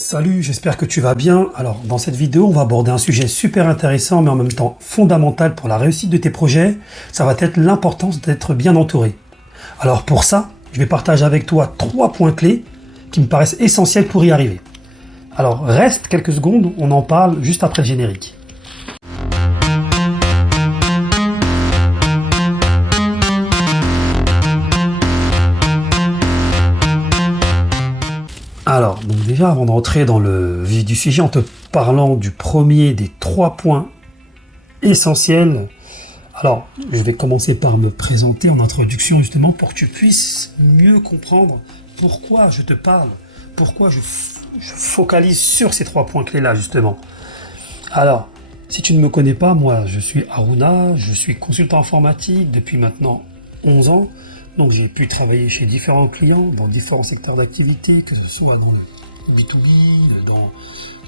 Salut, j'espère que tu vas bien. Alors, dans cette vidéo, on va aborder un sujet super intéressant, mais en même temps fondamental pour la réussite de tes projets. Ça va être l'importance d'être bien entouré. Alors, pour ça, je vais partager avec toi 3 points clés qui me paraissent essentiels pour y arriver. Alors, reste quelques secondes, on en parle juste après le générique. Alors, donc déjà, avant de rentrer dans le vif du sujet, en te parlant du premier des 3 points essentiels, alors, je vais commencer par me présenter en introduction, justement, pour que tu puisses mieux comprendre pourquoi je te parle, pourquoi je focalise sur ces 3 points clés-là, justement. Alors, si tu ne me connais pas, moi, je suis Aruna, je suis consultant informatique depuis maintenant 11 ans. Donc j'ai pu travailler chez différents clients, dans différents secteurs d'activité, que ce soit dans le B2B, dans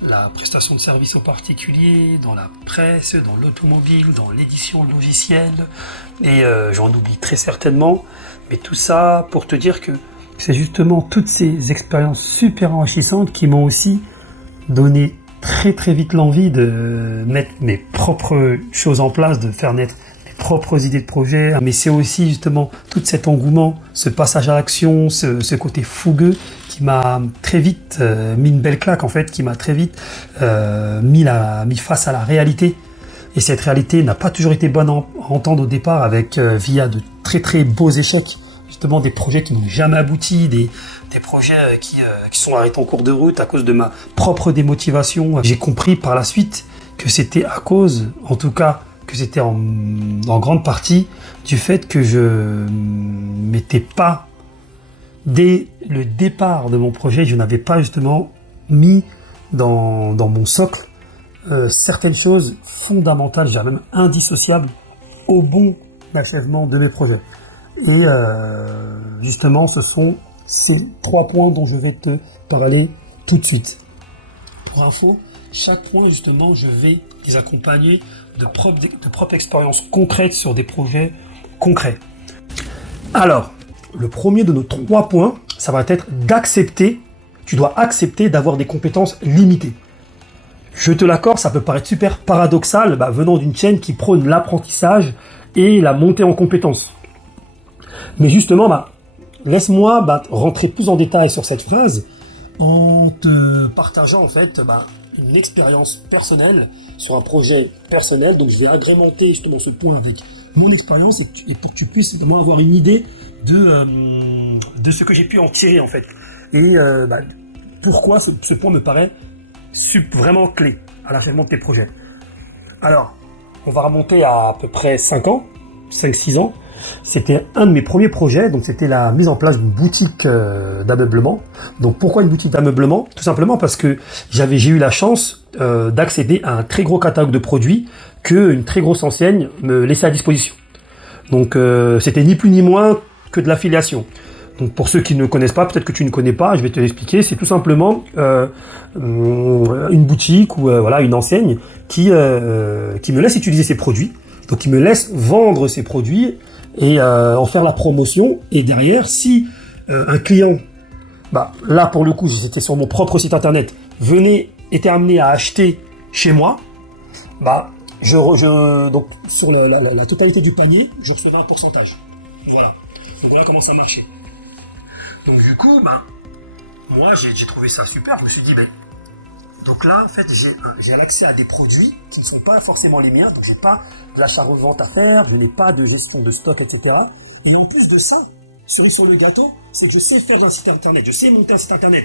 la prestation de services en particulier, dans la presse, dans l'automobile, dans l'édition logicielle, et j'en oublie très certainement. Mais tout ça pour te dire que c'est justement toutes ces expériences super enrichissantes qui m'ont aussi donné très très vite l'envie de mettre mes propres choses en place, de faire naître propres idées de projet, mais c'est aussi justement tout cet engouement, ce passage à l'action, ce côté fougueux qui m'a très vite mis une belle claque en fait, qui m'a très vite mis face à la réalité. Et cette réalité n'a pas toujours été bonne à entendre au départ via de très très beaux échecs, justement des projets qui n'ont jamais abouti, des projets qui sont arrêtés en cours de route à cause de ma propre démotivation. J'ai compris par la suite que c'était à cause, en tout cas, que c'était en grande partie du fait que je m'étais pas, dès le départ de mon projet, je n'avais pas justement mis dans mon socle certaines choses fondamentales, je dirais même indissociables, au bon achèvement de mes projets. Et justement, ce sont ces 3 points dont je vais te parler tout de suite. Pour info, chaque point, justement, je vais les accompagner de propres expériences concrètes sur des projets concrets. Alors, le premier de nos 3 points, ça va être d'accepter, tu dois accepter d'avoir des compétences limitées. Je te l'accorde, ça peut paraître super paradoxal, venant d'une chaîne qui prône l'apprentissage et la montée en compétences. Mais justement, laisse-moi rentrer plus en détail sur cette phrase en te partageant en fait une expérience personnelle sur un projet personnel. Donc je vais agrémenter justement ce point avec mon expérience et pour que tu puisses vraiment avoir une idée de ce que j'ai pu en tirer en fait. Et pourquoi ce point me paraît vraiment clé à l'achèvement de tes projets. Alors, on va remonter à peu près 5-6 ans. C'était un de mes premiers projets, donc c'était la mise en place d'une boutique d'ameublement. Donc pourquoi une boutique d'ameublement ? Tout simplement parce que j'ai eu la chance d'accéder à un très gros catalogue de produits qu'une très grosse enseigne me laissait à disposition. Donc c'était ni plus ni moins que de l'affiliation. Donc pour ceux qui ne connaissent pas, peut-être que tu ne connais pas, je vais te l'expliquer, c'est tout simplement une boutique ou une enseigne qui me laisse utiliser ses produits, donc qui me laisse vendre ses produits et en faire la promotion. Et derrière, si un client, là pour le coup c'était sur mon propre site internet, était amené à acheter chez moi, donc sur la totalité du panier, je recevais un pourcentage. Voilà. Donc voilà comment ça marchait. Donc du coup, moi j'ai trouvé ça super. Je me suis dit, donc là en fait j'ai l'accès à des produits qui ne sont pas forcément les miens, donc j'ai pas d'achat-revente à faire, je n'ai pas de gestion de stock, etc. Et en plus de ça, cerise sur le gâteau, c'est que je sais faire un site internet, je sais monter un site internet.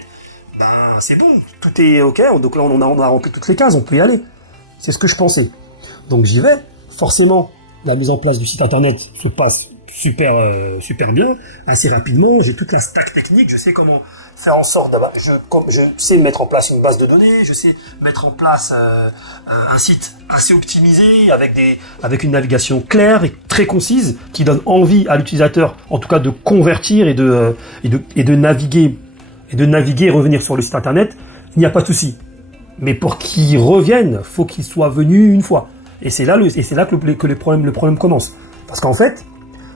C'est bon, tout est ok, donc là on a rempli toutes les cases, on peut y aller. C'est ce que je pensais. Donc j'y vais. Forcément, la mise en place du site internet se passe super bien, assez rapidement. J'ai toute la stack technique, je sais comment faire en sorte je sais mettre en place une base de données, je sais mettre en place un site assez optimisé avec une navigation claire et très concise qui donne envie à l'utilisateur, en tout cas de convertir et de naviguer et revenir sur le site internet. Il n'y a pas de souci. Mais pour qu'il revienne, faut qu'il soit venu une fois. Et c'est là que le problème commence. Parce qu'en fait,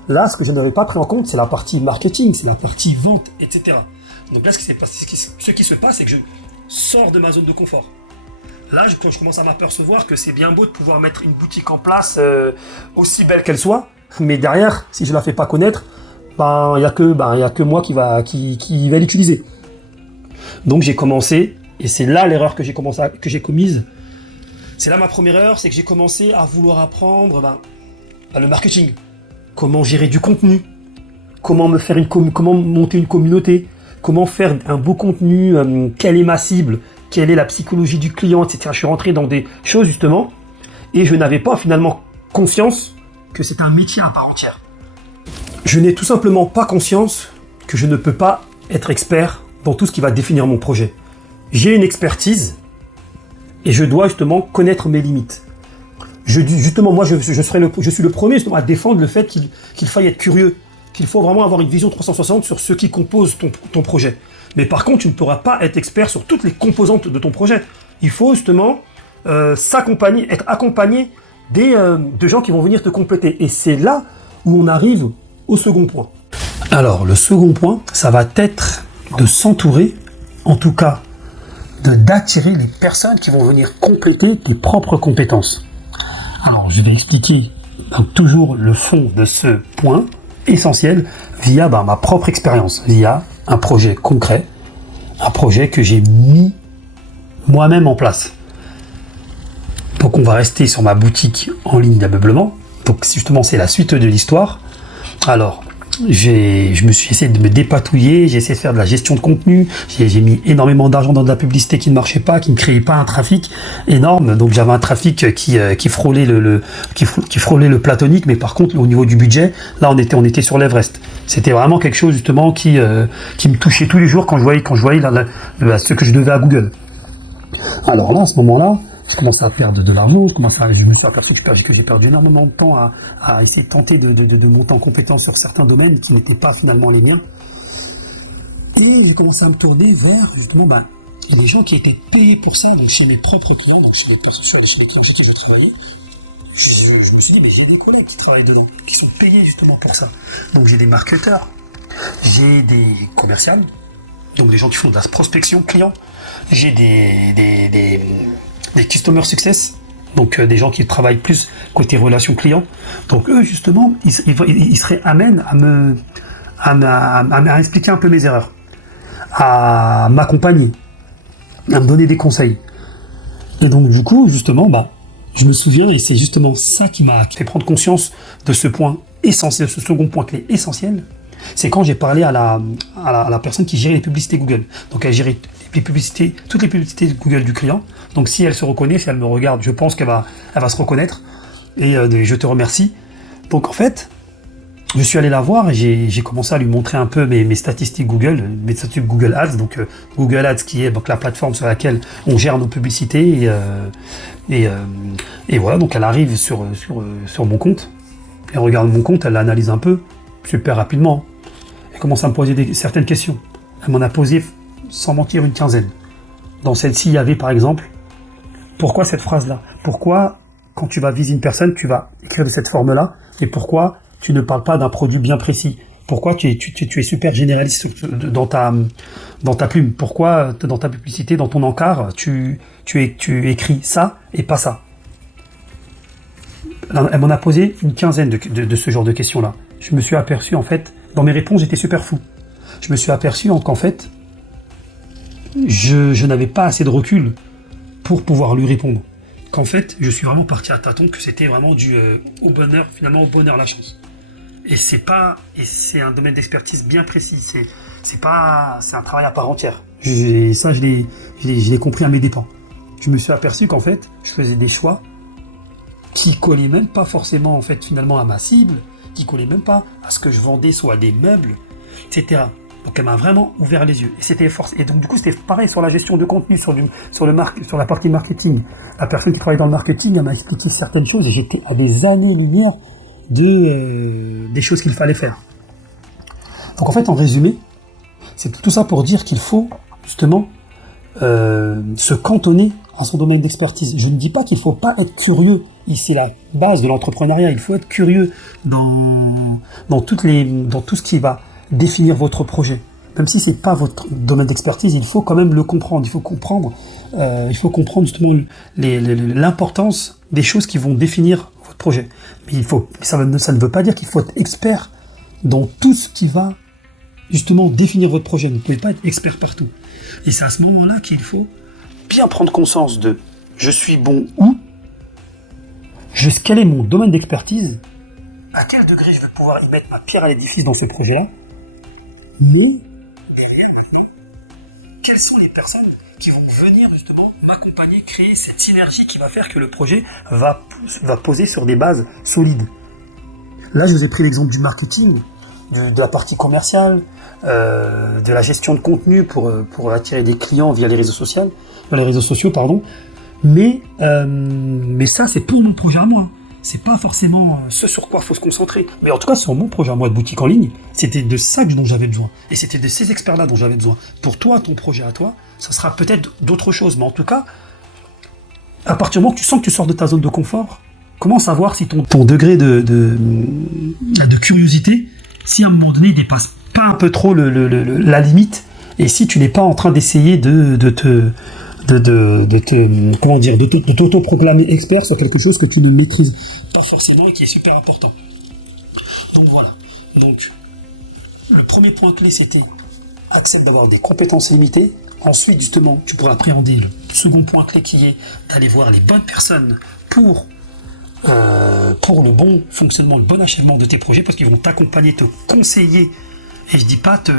là, ce que je n'avais pas pris en compte, c'est la partie marketing, c'est la partie vente, etc. Donc là, ce qui se passe, c'est que sors de ma zone de confort. Là, quand je commence à m'apercevoir que c'est bien beau de pouvoir mettre une boutique en place aussi belle qu'elle soit, mais derrière, si je la fais pas connaître, il y a que moi qui va l'utiliser. Donc j'ai commencé, et c'est là l'erreur que j'ai commise. C'est là ma première erreur, c'est que j'ai commencé à vouloir apprendre le marketing, comment gérer du contenu, comment monter une communauté, comment faire un beau contenu, quelle est ma cible, quelle est la psychologie du client, etc. Je suis rentré dans des choses justement, et je n'avais pas finalement conscience que c'est un métier à part entière. Je n'ai tout simplement pas conscience que je ne peux pas être expert dans tout ce qui va définir mon projet. J'ai une expertise et je dois justement connaître mes limites. Je suis le premier justement à défendre le fait qu'il faille être curieux, qu'il faut vraiment avoir une vision 360 sur ce qui compose ton projet. Mais par contre, tu ne pourras pas être expert sur toutes les composantes de ton projet. Il faut justement être accompagné de gens qui vont venir te compléter. Et c'est là où on arrive au second point. Alors, le second point, ça va être de s'entourer, en tout cas, d'attirer les personnes qui vont venir compléter tes propres compétences. Alors, je vais expliquer toujours le fond de ce point essentiel via ma propre expérience, via un projet concret, un projet que j'ai mis moi-même en place. Donc, on va rester sur ma boutique en ligne d'ameublement. Donc, justement, c'est la suite de l'histoire. Alors, je me suis essayé de me dépatouiller, j'ai essayé de faire de la gestion de contenu, j'ai mis énormément d'argent dans de la publicité qui ne marchait pas, qui ne créait pas un trafic énorme, donc j'avais un trafic qui frôlait le platonique, mais par contre au niveau du budget, là on était sur l'Everest. C'était vraiment quelque chose justement qui me touchait tous les jours quand je voyais ce que je devais à Google. Alors là, à ce moment-là, je commençais à perdre de l'argent, je me suis aperçu que j'ai perdu énormément de temps à essayer de tenter de monter en compétence sur certains domaines qui n'étaient pas finalement les miens. Et j'ai commencé à me tourner vers justement les gens qui étaient payés pour ça, donc chez mes propres clients, donc chez les clients chez qui je travaillais. Je me suis dit, mais j'ai des collègues qui travaillent dedans, qui sont payés justement pour ça. Donc j'ai des marketeurs, j'ai des commerciales, donc des gens qui font de la prospection client, j'ai des customer success, donc des gens qui travaillent plus côté relation client. Donc eux justement, ils seraient amènes à expliquer un peu mes erreurs, à m'accompagner, à me donner des conseils. Et donc du coup justement, je me souviens, et c'est justement ça qui m'a fait prendre conscience de ce point essentiel, ce second point clé essentiel, c'est quand j'ai parlé à la personne qui gérait les publicités Google. Donc elle gérait toutes les publicités de Google du client. Donc si elle se reconnaît, si elle me regarde, je pense qu'elle va se reconnaître. Et je te remercie. Donc en fait, je suis allé la voir et j'ai commencé à lui montrer un peu mes statistiques Google, mes statistiques Google Ads. Donc Google Ads qui est donc la plateforme sur laquelle on gère nos publicités. Et voilà, donc elle arrive sur mon compte. Elle regarde mon compte, elle l'analyse un peu, super rapidement. Elle commence à me poser certaines questions. Elle m'en a posé, sans mentir, une quinzaine. Dans celle-ci, il y avait par exemple, pourquoi cette phrase-là ? Pourquoi, quand tu vas viser une personne, tu vas écrire de cette forme-là ? Et pourquoi tu ne parles pas d'un produit bien précis ? Pourquoi tu es super généraliste dans ta plume ? Pourquoi dans ta publicité, dans ton encart, tu écris ça et pas ça ? Elle m'en a posé une quinzaine de ce genre de questions-là. Je me suis aperçu, en fait, dans mes réponses, j'étais super fou. Je me suis aperçu qu'en fait, je n'avais pas assez de recul pour pouvoir lui répondre. Qu'en fait, je suis vraiment parti à tâtons, que c'était vraiment dû au bonheur, finalement au bonheur, la chance. Et c'est un domaine d'expertise bien précis. C'est un travail à part entière. Je l'ai compris à mes dépens. Je me suis aperçu qu'en fait, je faisais des choix qui collaient même pas forcément en fait finalement à ma cible, qui collaient même pas à ce que je vendais, soit des meubles, etc. Donc elle m'a vraiment ouvert les yeux. Et donc du coup c'était pareil sur la gestion de contenu, sur la partie marketing. La personne qui travaille dans le marketing, elle m'a expliqué certaines choses et j'étais à des années-lumière des choses qu'il fallait faire. Donc en fait en résumé, c'est tout ça pour dire qu'il faut justement se cantonner en son domaine d'expertise. Je ne dis pas qu'il ne faut pas être curieux. C'est la base de l'entrepreneuriat. Il faut être curieux dans tout ce qui va définir votre projet. même si c'est pas votre domaine d'expertise, il faut quand même le comprendre. Il faut comprendre justement l'importance des choses qui vont définir votre projet. Mais ça ne veut pas dire qu'il faut être expert dans tout ce qui va justement définir votre projet. Vous ne pouvez pas être expert partout. Et c'est à ce moment-là qu'il faut bien prendre conscience de je suis bon où, quel est mon domaine d'expertise, à quel degré je vais pouvoir y mettre ma pierre à l'édifice dans ce projet-là, mais derrière maintenant, quelles sont les personnes qui vont venir justement m'accompagner, créer cette synergie qui va faire que le projet va poser sur des bases solides. Là, je vous ai pris l'exemple du marketing, de la partie commerciale, de la gestion de contenu pour attirer des clients via les réseaux sociaux, mais ça c'est pour mon projet à moi. C'est pas forcément ce sur quoi il faut se concentrer. Mais en tout cas, sur mon projet à moi de boutique en ligne, c'était de ça dont j'avais besoin. Et c'était de ces experts-là dont j'avais besoin. Pour toi, ton projet à toi, ça sera peut-être d'autres choses. Mais en tout cas, à partir du moment que tu sens que tu sors de ta zone de confort, comment savoir si ton degré de curiosité, si à un moment donné, il dépasse pas un peu trop la limite, et si tu n'es pas en train d'essayer de t'auto-proclamer expert sur quelque chose que tu ne maîtrises pas forcément et qui est super important. Donc voilà. Donc, le premier point clé, c'était accepte d'avoir des compétences limitées. Ensuite, justement, tu pourras appréhender le second point clé qui est d'aller voir les bonnes personnes pour le bon fonctionnement, le bon achèvement de tes projets, parce qu'ils vont t'accompagner, te conseiller. Et je dis pas te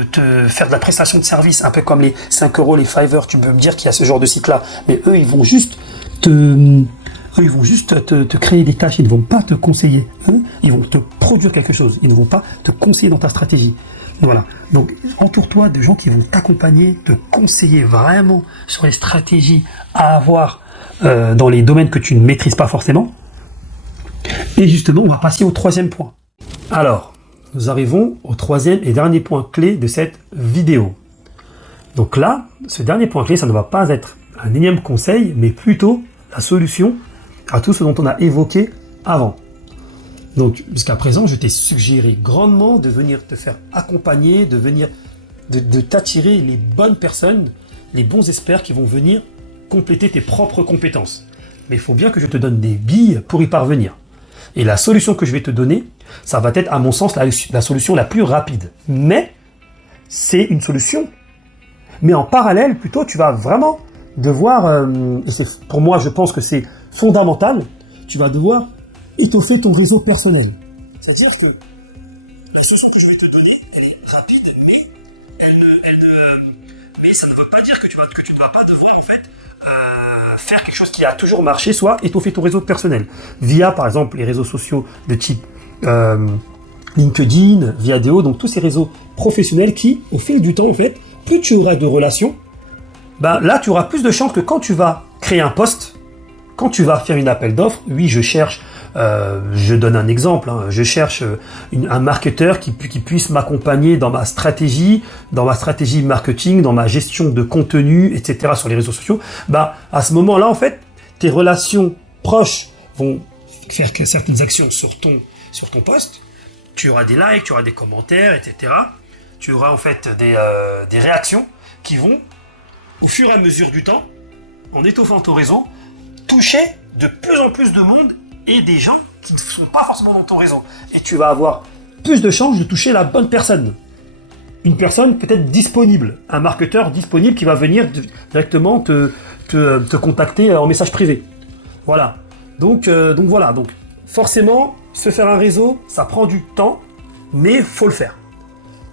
faire de la prestation de service, un peu comme les 5 euros, les Fiverr, tu peux me dire qu'il y a ce genre de site-là. Mais eux, ils vont juste te créer des tâches, ils ne vont pas te conseiller. Eux, ils vont te produire quelque chose, ils ne vont pas te conseiller dans ta stratégie. Voilà. Donc, entoure-toi de gens qui vont t'accompagner, te conseiller vraiment sur les stratégies à avoir dans les domaines que tu ne maîtrises pas forcément. Et justement, on va passer au troisième point. Alors, nous arrivons au troisième et dernier point clé de cette vidéo. Donc là, ce dernier point clé, ça ne va pas être un énième conseil, mais plutôt la solution à tout ce dont on a évoqué avant. Donc, jusqu'à présent, je t'ai suggéré grandement de venir te faire accompagner, de t'attirer les bonnes personnes, les bons experts qui vont venir compléter tes propres compétences. Mais il faut bien que je te donne des billes pour y parvenir. Et la solution que je vais te donner, ça va être, à mon sens, la solution la plus rapide. Mais, c'est une solution. Mais en parallèle, plutôt, tu vas vraiment devoir, et pour moi, je pense que c'est fondamental, tu vas devoir étoffer ton réseau personnel. C'est-à-dire que la solution que je vais te donner, elle est rapide, mais ça ne veut pas dire que tu ne vas pas devoir, en fait, faire quelque chose qui a toujours marché, soit étoffer ton réseau personnel via par exemple les réseaux sociaux de type LinkedIn, Viadeo, donc tous ces réseaux professionnels qui, au fil du temps en fait, plus tu auras de relations, là tu auras plus de chances que quand tu vas créer un post, quand tu vas faire une appel d'offres, oui je cherche, je donne un exemple, je cherche un marketeur qui puisse m'accompagner dans ma stratégie marketing, dans ma gestion de contenu, etc. sur les réseaux sociaux. À ce moment-là, en fait, tes relations proches vont faire certaines actions sur ton post. Tu auras des likes, tu auras des commentaires, etc. Tu auras en fait des réactions qui vont, au fur et à mesure du temps, en étoffant ton réseau, toucher de plus en plus de monde et des gens qui ne sont pas forcément dans ton réseau. Et tu vas avoir plus de chances de toucher la bonne personne. Une personne peut-être disponible, un marketeur disponible qui va venir directement te contacter en message privé. Voilà. Donc voilà. Donc forcément, se faire un réseau, ça prend du temps, mais faut le faire.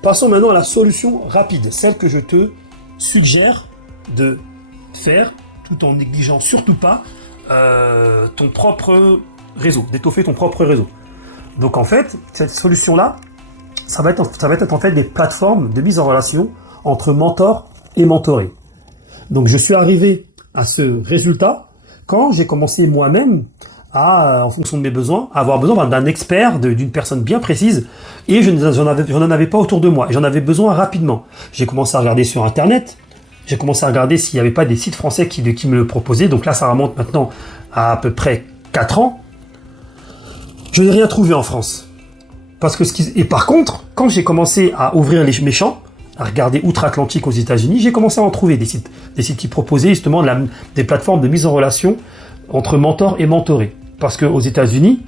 Passons maintenant à la solution rapide, celle que je te suggère de faire, tout en négligeant surtout pas ton propre réseau, d'étoffer ton propre réseau. Donc en fait, cette solution-là, ça va être en fait des plateformes de mise en relation entre mentor et mentoré. Donc je suis arrivé à ce résultat quand j'ai commencé moi-même en fonction de mes besoins, à avoir besoin d'un expert, d'une personne bien précise, et je n'en avais pas autour de moi, et j'en avais besoin rapidement. J'ai commencé à regarder sur Internet, j'ai commencé à regarder s'il n'y avait pas des sites français qui me le proposaient, donc là ça remonte maintenant à peu près 4 ans. Je n'ai rien trouvé en France. Et par contre, quand j'ai commencé à ouvrir mes champs, à regarder outre-Atlantique aux États-Unis, j'ai commencé à en trouver des sites qui proposaient justement des plateformes de mise en relation entre mentor et mentoré. Parce qu'aux États-Unis,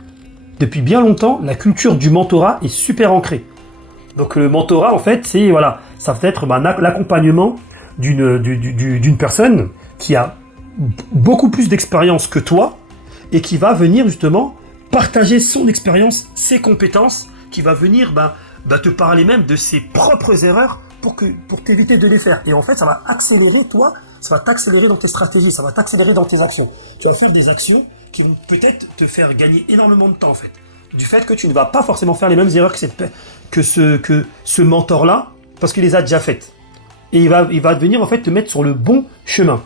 depuis bien longtemps, la culture du mentorat est super ancrée. Donc le mentorat, en fait, c'est voilà, ça peut être l'accompagnement d'une personne qui a beaucoup plus d'expérience que toi et qui va venir justement partager son expérience, ses compétences, qui va venir te parler même de ses propres erreurs pour t'éviter de les faire. Et en fait, ça va accélérer toi, ça va t'accélérer dans tes stratégies, ça va t'accélérer dans tes actions. Tu vas faire des actions qui vont peut-être te faire gagner énormément de temps en fait. Du fait que tu ne vas pas forcément faire les mêmes erreurs que ce mentor-là, parce qu'il les a déjà faites. Et il va venir en fait te mettre sur le bon chemin,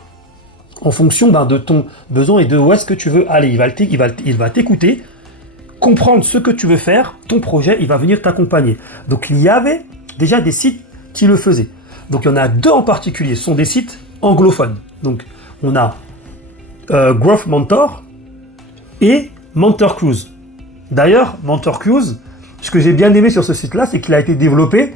en fonction de ton besoin et de où est-ce que tu veux aller. Il va t'écouter, comprendre ce que tu veux faire, ton projet, il va venir t'accompagner. Donc il y avait déjà des sites qui le faisaient. Donc il y en a 2 en particulier, ce sont des sites anglophones. Donc on a Growth Mentor et Mentor Cruise. D'ailleurs, Mentor Cruise, ce que j'ai bien aimé sur ce site-là, c'est qu'il a été développé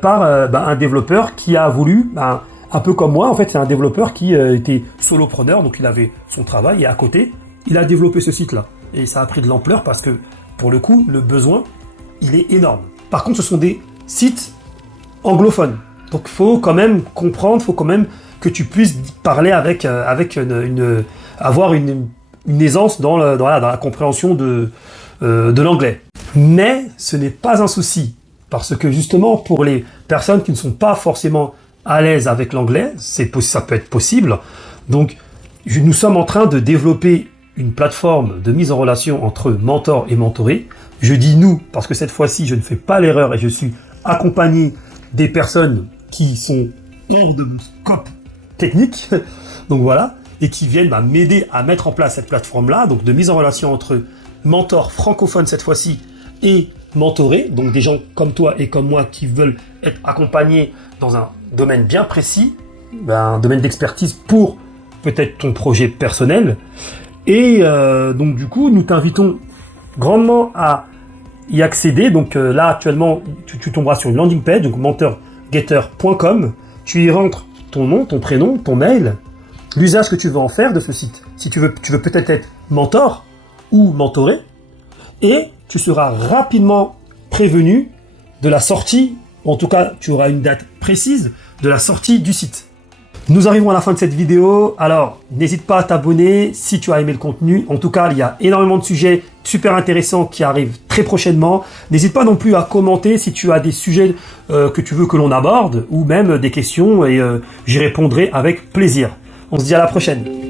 par un développeur qui a voulu, un peu comme moi, en fait, c'est un développeur qui était solopreneur, donc il avait son travail et à côté, il a développé ce site-là. Et ça a pris de l'ampleur parce que, pour le coup, le besoin, il est énorme. Par contre, ce sont des sites anglophones. Donc, il faut quand même comprendre, il faut quand même que tu puisses parler avoir une aisance dans la compréhension de l'anglais. Mais ce n'est pas un souci, parce que justement, pour les personnes qui ne sont pas forcément à l'aise avec l'anglais, ça peut être possible. Donc, nous sommes en train de développer une plateforme de mise en relation entre mentor et mentoré. Je dis nous, parce que cette fois-ci, je ne fais pas l'erreur et je suis accompagné des personnes qui sont hors de mon scope technique. Donc voilà, et qui viennent m'aider à mettre en place cette plateforme-là, donc de mise en relation entre mentor francophone cette fois-ci et mentoré, donc des gens comme toi et comme moi qui veulent être accompagnés dans un domaine bien précis, un domaine d'expertise pour peut-être ton projet personnel. Et donc du coup, nous t'invitons grandement à y accéder. Donc là actuellement, tu tomberas sur une landing page, donc mentorgetter.com. Tu y rentres ton nom, ton prénom, ton mail, l'usage que tu veux en faire de ce site. Si tu veux peut-être être mentor ou mentoré, et tu seras rapidement prévenu de la sortie, en tout cas tu auras une date précise de la sortie du site. Nous arrivons à la fin de cette vidéo, alors n'hésite pas à t'abonner si tu as aimé le contenu. En tout cas, il y a énormément de sujets super intéressants qui arrivent très prochainement. N'hésite pas non plus à commenter si tu as des sujets que tu veux que l'on aborde, ou même des questions, et j'y répondrai avec plaisir. On se dit à la prochaine.